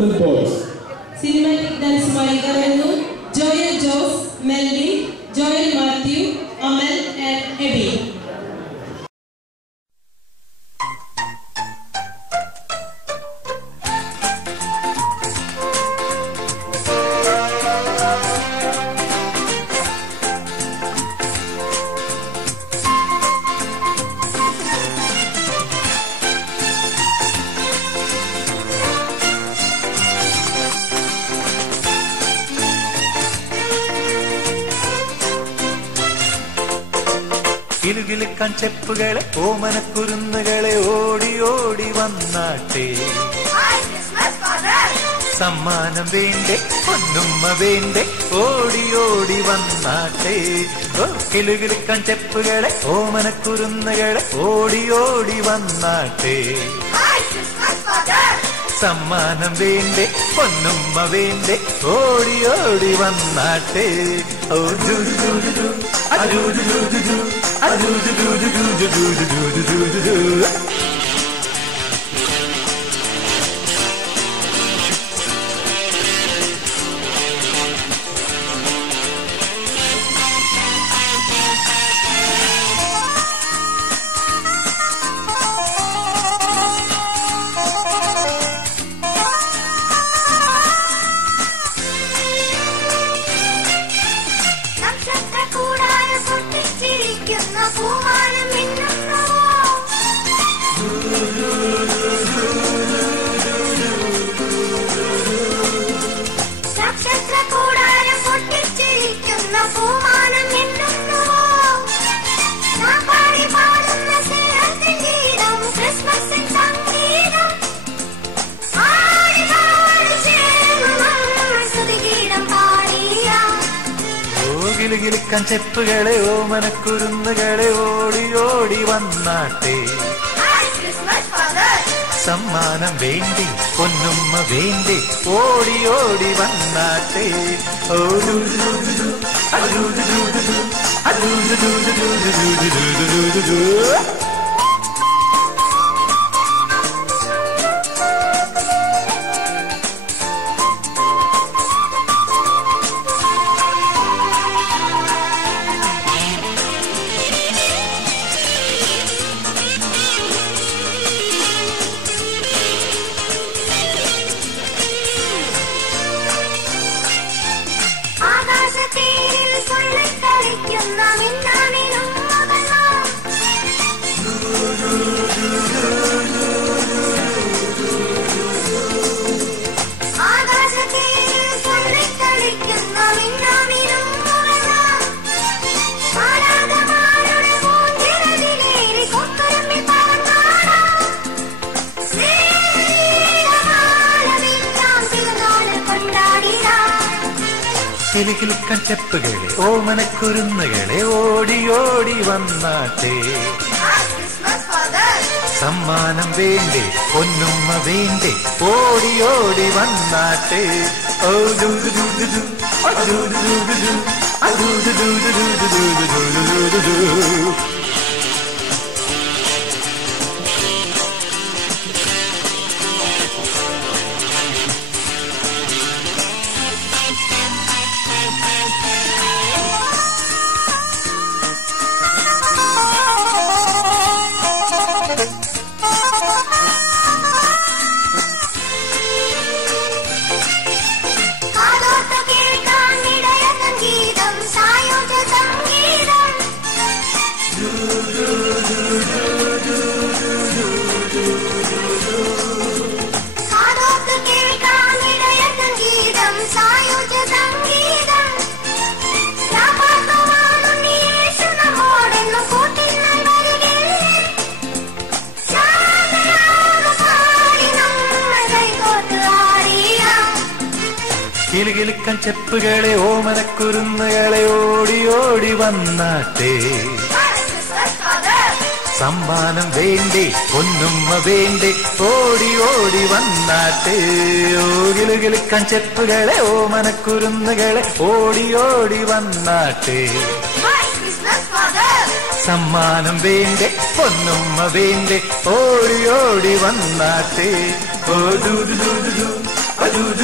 Corporate Boys. Cinematic Dance Marigarenu, Joel Joss, Melvin, Joel Matthew, Amal and Eddie. കിലുകിലുക്കാൻ ചെപ്പുകളെ ഓമനക്കുരുന്നുകളെ ഓടി ഓടി വന്നാട്ടെ സമ്മാനം വേണ്ടേ പൊന്നുമ്മ വേണ്ടേ ഓടി ഓടി വന്നാട്ടെ ഓ കിലുകിലുക്കാൻ ചെപ്പുകളെ ഓമനക്കുരുന്നുകളെ ഓടി ഓടി വന്നാട്ടെ സമ്മാനം വേണ്ടേ പൊന്നുമ്മ വേണ്ടേ ഓടി ഓടി വന്നാട്ടെ ഓ കിലുകിലുക്കാൻ ചെപ്പുകളെ ഓമനക്കുരുന്നുകളെ ഓടി ഓടി വന്നാട്ടെ സമ്മാനം വേണ്ടി പൊന്നുമ്മ വേണ്ടി ഓടി ഓടി വന്നാട്ടെ ഓ കിലുകിലുക്കാൻ ചെപ്പുകളെ ഓമനക്കുരുന്നുകളെ ഓടി ഓടി വന്നാട്ടെ സമ്മാനം വേണ്ടേ പൊന്നുമ്മ വേണ്ടേ ഓടി ഓടി വന്നാട്ടെ ഓ കിലുകിലുക്കാൻ ചെപ്പുകളെ ഓമനക്കുരുന്നുകളെ ഓടി ഓടി വന്നാട്ടെ സമ്മാനം വേണ്ടേ പൊന്നുമ്മ വേണ്ടേ ഓടി ഓടി വന്നാട്ടെ ഓ കിലുകിലുക്കാൻ ചെപ്പുകളെ ഓമനക്കുരുന്നുകളെ ഓടി ഓടി വന്നാട്ടെ സമ്മാനം വേണ്ടേ പൊന്നുമ്മ വേണ്ടേ ഓടി ഓടി വന്നാട്ടെ ഓ do